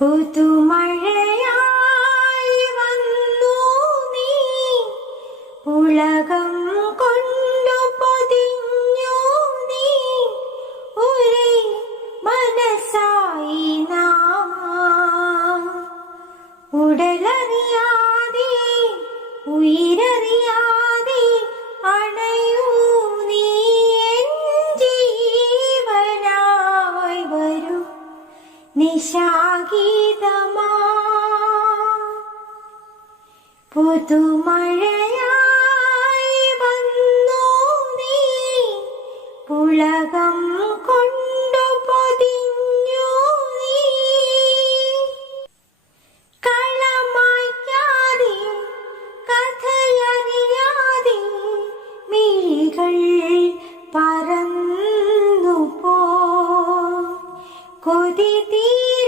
പുതുമഴയായി വന്നു നീ. ഉലകം നിശാഗീതമാ പുതുമഴയായി വന്നു നീ. പുളകം കൊണ്ടു പൊതിഞ്ഞു നീ. കളമായ്ക്കാതെ കഥയറിയാതെ മിഴികൾ പറന്നു പോ. കൊതി തീരാത്ത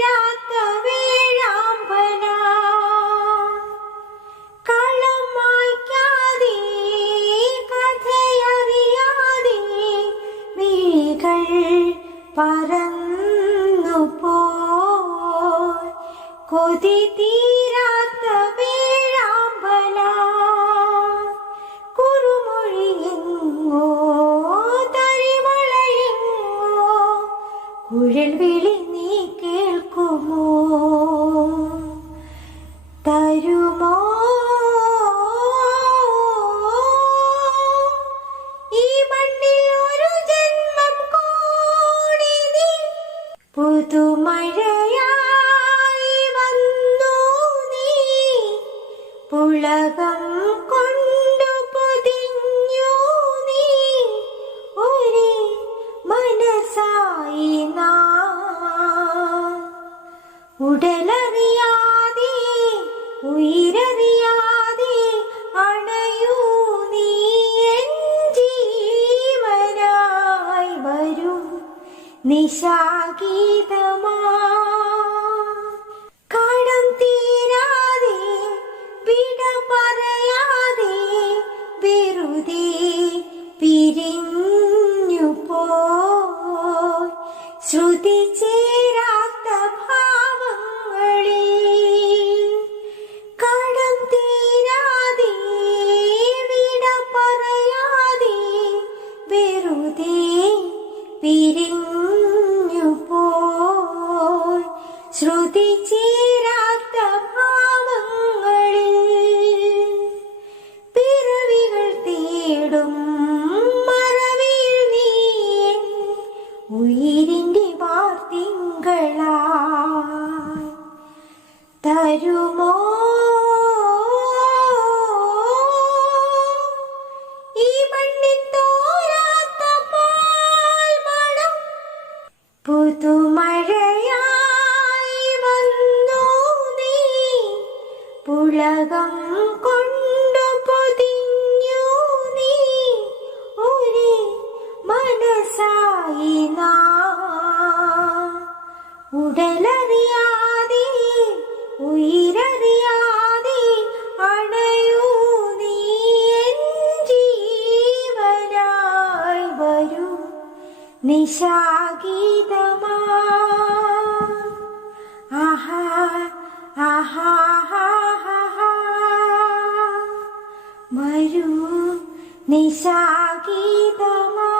കൊതി തീരാത്ത വേഴാമ്പല. കുറുമൊഴിയെങ്ങോ തരിമളയെങ്ങോ കുഴൽ വിളി നീ കേൾക്കുമോ? തരുമോ? ഈ മണ്ണിൽ ഒരു ജന്മം കൂടി നീ. പുളകം കൊണ്ടു പൊതിഞ്ഞു നീ. ഒരേ മനസായി ഉടലറിയാതെ ഉയരറിയാതെ അണയൂ നീ ജീവനായി വരും. നിശാഗീതമാ. ശ്രുതി ചേരാത്ത ഭാവങ്ങളിൽ കടം തീരാതെ വിട പറയാതെ വെറുതെ പിരിഞ്ഞു പോയി. ശ്രുതി ചേരാത്ത പുതുമഴയായി വന്നു നീ. പുളകം കൊണ്ടു പൊതിഞ്ഞു നീ. ഒരേ മനസ്സായി നാ. ഉടലറിയാതെ निशागीदमाहा आहा मरु निशागीतमा।